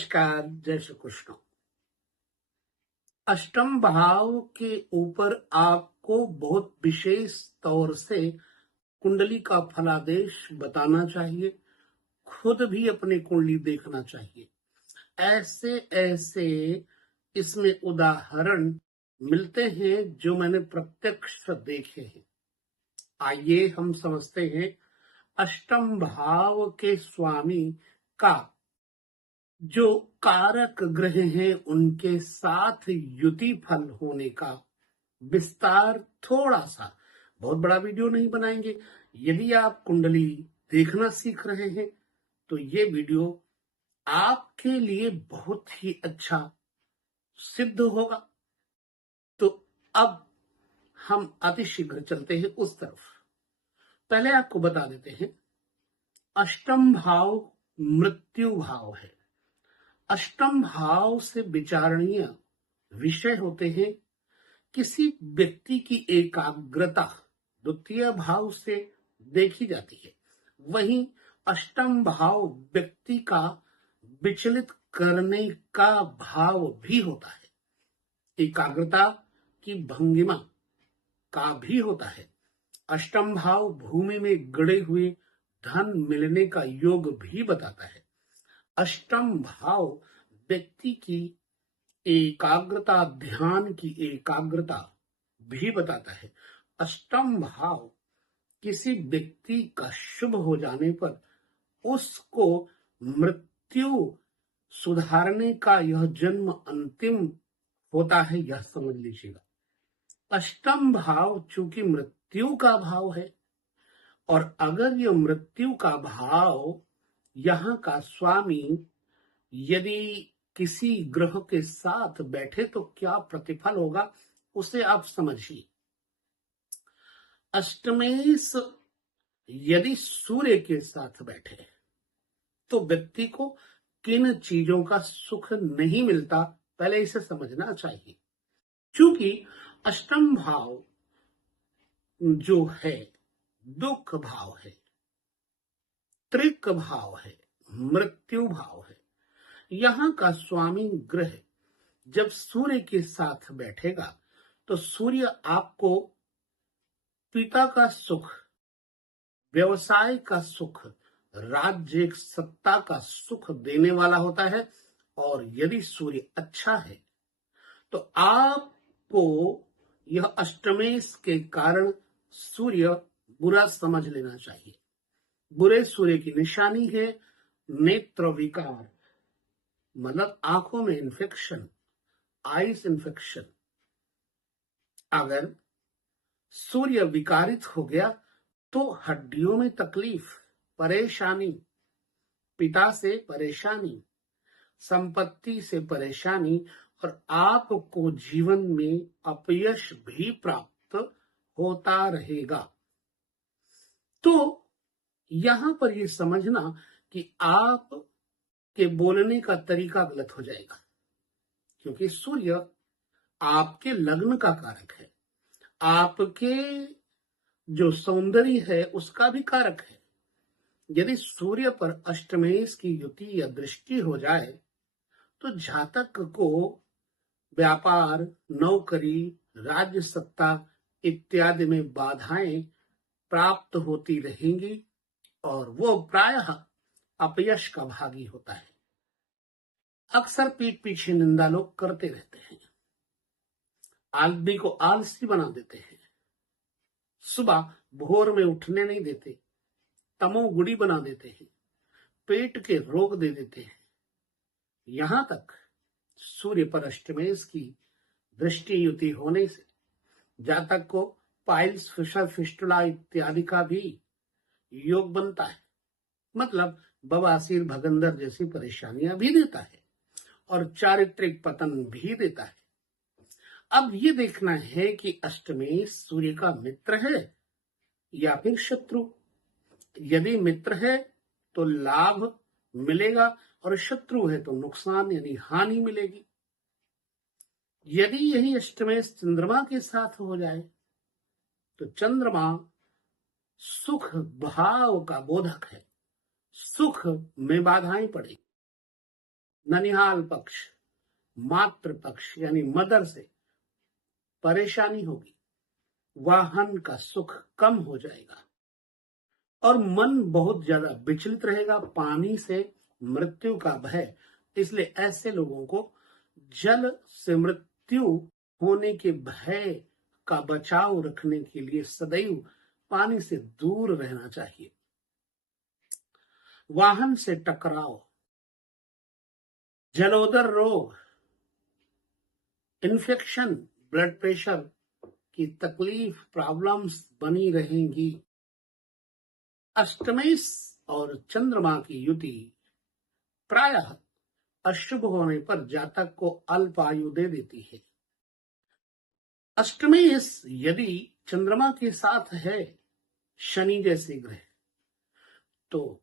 नमस्कार, जय श्री कृष्ण। अष्टम भाव के ऊपर आपको बहुत विशेष तौर से कुंडली का फलादेश बताना चाहिए। खुद भी अपनी कुंडली देखना चाहिए। ऐसे ऐसे इसमें उदाहरण मिलते हैं जो मैंने प्रत्यक्ष देखे हैं। आइए हम समझते हैं अष्टम भाव के स्वामी का जो कारक ग्रह हैं उनके साथ युति फल होने का विस्तार थोड़ा सा। बहुत बड़ा वीडियो नहीं बनाएंगे। यदि आप कुंडली देखना सीख रहे हैं तो ये वीडियो आपके लिए बहुत ही अच्छा सिद्ध होगा। तो अब हम अतिशीघ्र चलते हैं उस तरफ। पहले आपको बता देते हैं अष्टम भाव मृत्यु भाव है। अष्टम भाव से विचारणीय विषय होते हैं किसी व्यक्ति की एकाग्रता द्वितीय भाव से देखी जाती है। वहीं अष्टम भाव व्यक्ति का विचलित करने का भाव भी होता है। एकाग्रता की भंगिमा का भी होता है। अष्टम भाव भूमि में गड़े हुए धन मिलने का योग भी बताता है। अष्टम भाव व्यक्ति की एकाग्रता, ध्यान की एकाग्रता भी बताता है। अष्टम भाव किसी व्यक्ति का शुभ हो जाने पर उसको मृत्यु सुधारने का यह जन्म अंतिम होता है, यह समझ लीजिएगा। अष्टम भाव चूंकि मृत्यु का भाव है और अगर यह मृत्यु का भाव यहाँ का स्वामी यदि किसी ग्रह के साथ बैठे तो क्या प्रतिफल होगा उसे आप समझिए। अष्टमेश यदि सूर्य के साथ बैठे तो व्यक्ति को किन चीजों का सुख नहीं मिलता, पहले इसे समझना चाहिए। क्योंकि अष्टम भाव जो है दुख भाव है, त्रिक भाव है, मृत्यु भाव है। यहाँ का स्वामी ग्रह जब सूर्य के साथ बैठेगा तो सूर्य आपको पिता का सुख, व्यवसाय का सुख, राज्य सत्ता का सुख देने वाला होता है। और यदि सूर्य अच्छा है तो आपको यह अष्टमेश के कारण सूर्य बुरा समझ लेना चाहिए। बुरे सूर्य की निशानी है नेत्र विकार, मतलब आंखों में इन्फेक्शन, आइस इन्फेक्शन। अगर सूर्य विकारित हो गया तो हड्डियों में तकलीफ, परेशानी, पिता से परेशानी, संपत्ति से परेशानी और आपको जीवन में अपयश भी प्राप्त होता रहेगा। तो यहां पर यह समझना कि आप के बोलने का तरीका गलत हो जाएगा, क्योंकि सूर्य आपके लग्न का कारक है, आपके जो सौंदर्य है उसका भी कारक है। यदि सूर्य पर अष्टमेश की युति या दृष्टि हो जाए तो जातक को व्यापार, नौकरी, राज्य सत्ता इत्यादि में बाधाएं प्राप्त होती रहेंगी और वो प्रायः अपयश का भागी होता है। अक्सर पीठ पीछे निंदा लोग करते रहते हैं, आदमी को आलसी बना देते हैं, सुबह भोर में उठने नहीं देते, तमोगुणी बना देते हैं, पेट के रोग दे देते हैं। यहां तक सूर्य पर अष्टमेश की दृष्टि युति होने से जातक को पाइल्स, फिशर, फिस्टुला इत्यादि का भी योग बनता है। मतलब बवासीर, भगंदर जैसी परेशानियां भी देता है और चारित्रिक पतन भी देता है। अब ये देखना है कि अष्टमेश सूर्य का मित्र है या फिर शत्रु। यदि मित्र है तो लाभ मिलेगा और शत्रु है तो नुकसान यानी हानि मिलेगी। यदि यही अष्टमेश चंद्रमा के साथ हो जाए तो चंद्रमा सुख भाव का बोधक है, सुख में बाधाएं पड़ेगी। ननिहाल पक्ष, मातृ पक्ष यानी मदर से परेशानी होगी, वाहन का सुख कम हो जाएगा और मन बहुत ज्यादा विचलित रहेगा, पानी से मृत्यु का भय। इसलिए ऐसे लोगों को जल से मृत्यु होने के भय का बचाव रखने के लिए सदैव पानी से दूर रहना चाहिए। वाहन से टकराव, जलोदर रोग, इन्फेक्शन, ब्लड प्रेशर की तकलीफ, प्रॉब्लम्स बनी रहेंगी। अष्टमेश और चंद्रमा की युति प्रायः अशुभ होने पर जातक को अल्प आयु दे देती है। अष्टमेश यदि चंद्रमा के साथ है, शनि जैसे ग्रह, तो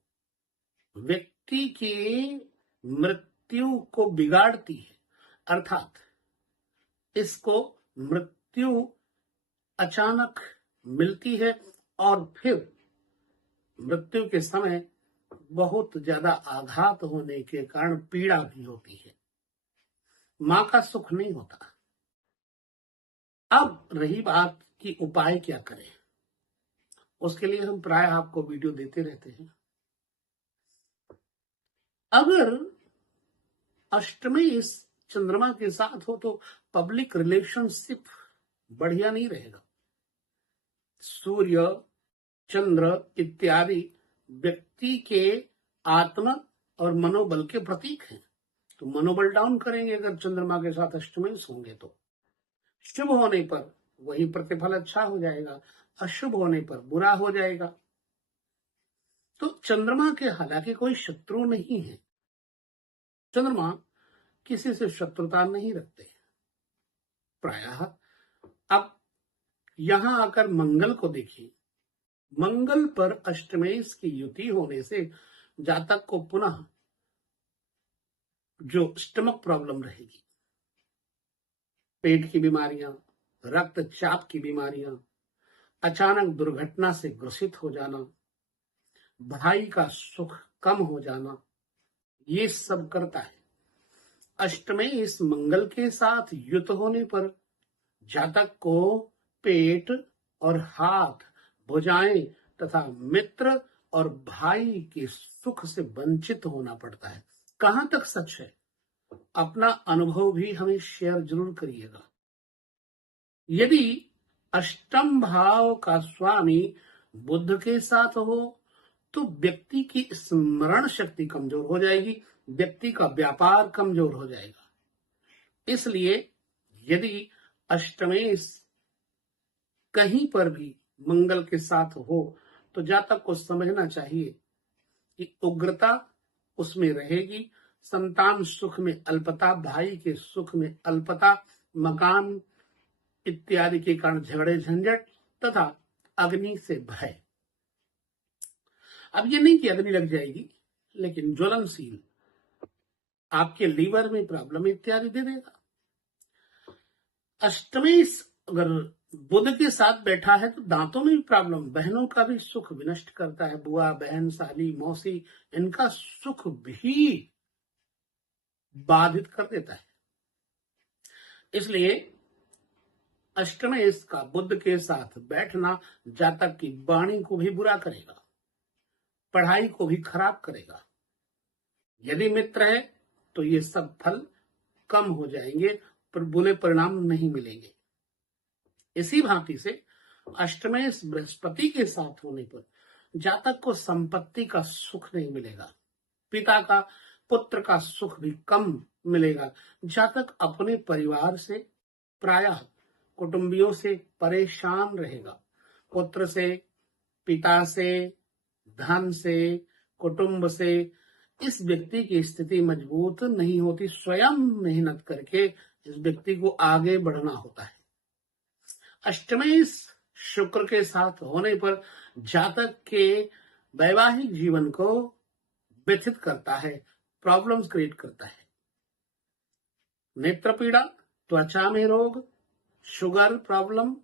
व्यक्ति की मृत्यु को बिगाड़ती है, अर्थात इसको मृत्यु अचानक मिलती है और फिर मृत्यु के समय बहुत ज्यादा आघात होने के कारण पीड़ा भी होती है, मां का सुख नहीं होता। अब रही बात कि उपाय क्या करें, उसके लिए हम प्राय आपको वीडियो देते रहते हैं। अगर अष्टमेश चंद्रमा के साथ हो तो पब्लिक रिलेशनशिप बढ़िया नहीं रहेगा। सूर्य, चंद्र इत्यादि व्यक्ति के आत्मा और मनोबल के प्रतीक हैं, तो मनोबल डाउन करेंगे अगर चंद्रमा के साथ अष्टमेश होंगे। तो शुभ होने पर वही प्रतिफल अच्छा हो जाएगा, अशुभ होने पर बुरा हो जाएगा। तो चंद्रमा के हालांकि कोई शत्रु नहीं है, चंद्रमा किसी से शत्रुता नहीं रखते प्रायः। अब यहां आकर मंगल को देखिए, मंगल पर अष्टमेश की युति होने से जातक को पुनः जो स्टमक प्रॉब्लम रहेगी, पेट की बीमारियां, रक्तचाप की बीमारियां, अचानक दुर्घटना से ग्रसित हो जाना, भाई का सुख कम हो जाना, ये सब करता है। अष्टमेश मंगल के साथ युत होने पर जातक को पेट और हाथ, भुजाएं तथा मित्र और भाई के सुख से वंचित होना पड़ता है। कहां तक सच है, अपना अनुभव भी हमें शेयर जरूर करिएगा। यदि अष्टम भाव का स्वामी बुध के साथ हो तो व्यक्ति की स्मरण शक्ति कमजोर हो जाएगी, व्यक्ति का व्यापार कमजोर हो जाएगा। इसलिए यदि अष्टमेश कहीं पर भी मंगल के साथ हो तो जातक को समझना चाहिए कि उग्रता उसमें रहेगी, संतान सुख में अल्पता, भाई के सुख में अल्पता, मकान इत्यादि के कारण झगड़े झंझट तथा अग्नि से भय। अब ये नहीं कि अग्नि लग जाएगी, लेकिन ज्वलनशील आपके लीवर में प्रॉब्लम इत्यादि दे देगा। अष्टमेश अगर बुध के साथ बैठा है तो दांतों में भी प्रॉब्लम, बहनों का भी सुख विनष्ट करता है, बुआ, बहन, साली, मौसी, इनका सुख भी बाधित कर देता है। इसलिए अष्टमेश का बुध के साथ बैठना जातक की वाणी को भी बुरा करेगा, पढ़ाई को भी खराब करेगा। यदि मित्र है तो ये सब फल कम हो जाएंगे, पर बुरे परिणाम नहीं मिलेंगे। इसी भांति से अष्टमेश बृहस्पति के साथ होने पर जातक को संपत्ति का सुख नहीं मिलेगा, पिता का, पुत्र का सुख भी कम मिलेगा। जातक अपने परिवार से, प्रायः कुटुंबियों से परेशान रहेगा, पुत्र से, पिता से, धन से, कुटुंब से। इस व्यक्ति की स्थिति मजबूत नहीं होती, स्वयं मेहनत करके इस व्यक्ति को आगे बढ़ना होता है। अष्टमेश शुक्र के साथ होने पर जातक के वैवाहिक जीवन को व्यथित करता है, प्रॉब्लम्स क्रिएट करता है। नेत्र पीड़ा, त्वचा में रोग, शुगर प्रॉब्लम,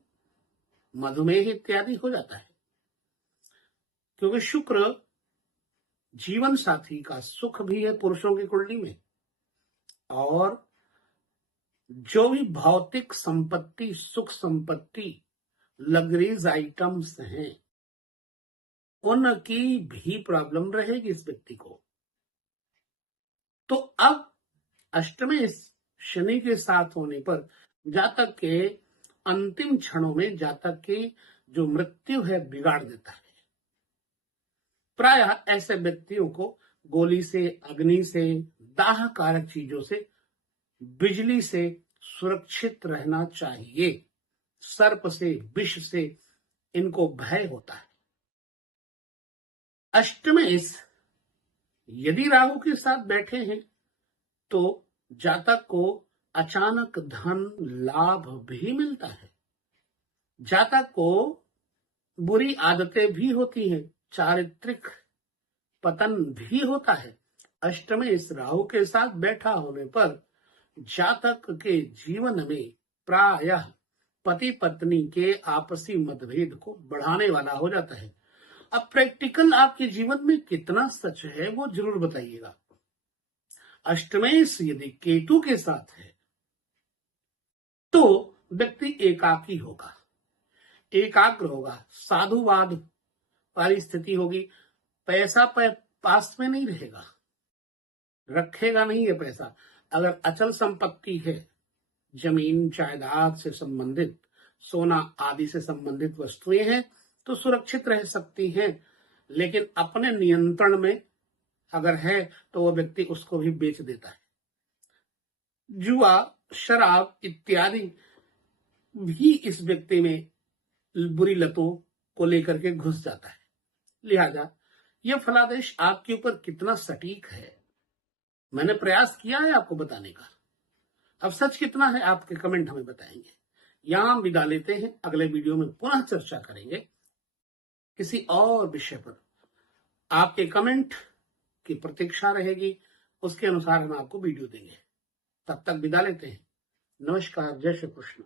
मधुमेह इत्यादि हो जाता है, क्योंकि शुक्र जीवन साथी का सुख भी है पुरुषों की कुंडली में। और जो भी भौतिक संपत्ति, सुख संपत्ति, लग्जरीज आइटम्स हैं, उनकी भी प्रॉब्लम रहेगी इस व्यक्ति को। तो अब अष्टमे शनि के साथ होने पर जातक के अंतिम क्षणों में जातक की जो मृत्यु है बिगाड़ देता है। प्रायः ऐसे व्यक्तियों को गोली से, अग्नि से, दाह कारक चीजों से, बिजली से सुरक्षित रहना चाहिए। सर्प से, विष से इनको भय होता है। अष्टमेश यदि राहु के साथ बैठे हैं तो जातक को अचानक धन लाभ भी मिलता है। जातक को बुरी आदतें भी होती हैं, चारित्रिक पतन भी होता है। अष्टमेश राहु के साथ बैठा होने पर जातक के जीवन में प्रायः पति पत्नी के आपसी मतभेद को बढ़ाने वाला हो जाता है। अब प्रैक्टिकल आपके जीवन में कितना सच है वो जरूर बताइएगा। अष्टमेश यदि केतु के साथ है तो व्यक्ति एकाकी होगा, एकाग्र होगा, साधुवाद वाली स्थिति होगी। पैसा पास में नहीं रहेगा, रखेगा नहीं है पैसा। अगर अचल संपत्ति है, जमीन जायदाद से संबंधित, सोना आदि से संबंधित वस्तुएं हैं तो सुरक्षित रह सकती हैं, लेकिन अपने नियंत्रण में अगर है तो वह व्यक्ति उसको भी बेच देता है। जुआ, शराब इत्यादि भी इस व्यक्ति में बुरी लतों को लेकर के घुस जाता है। लिहाजा यह फलादेश आपके ऊपर कितना सटीक है मैंने प्रयास किया है आपको बताने का। अब सच कितना है आपके कमेंट हमें बताएंगे। यहां हम विदा लेते हैं, अगले वीडियो में पुनः चर्चा करेंगे किसी और विषय पर। आपके कमेंट की प्रतीक्षा रहेगी, उसके अनुसार हम आपको वीडियो देंगे। तब तक विदा लेते हैं। नमस्कार, जय श्री कृष्ण।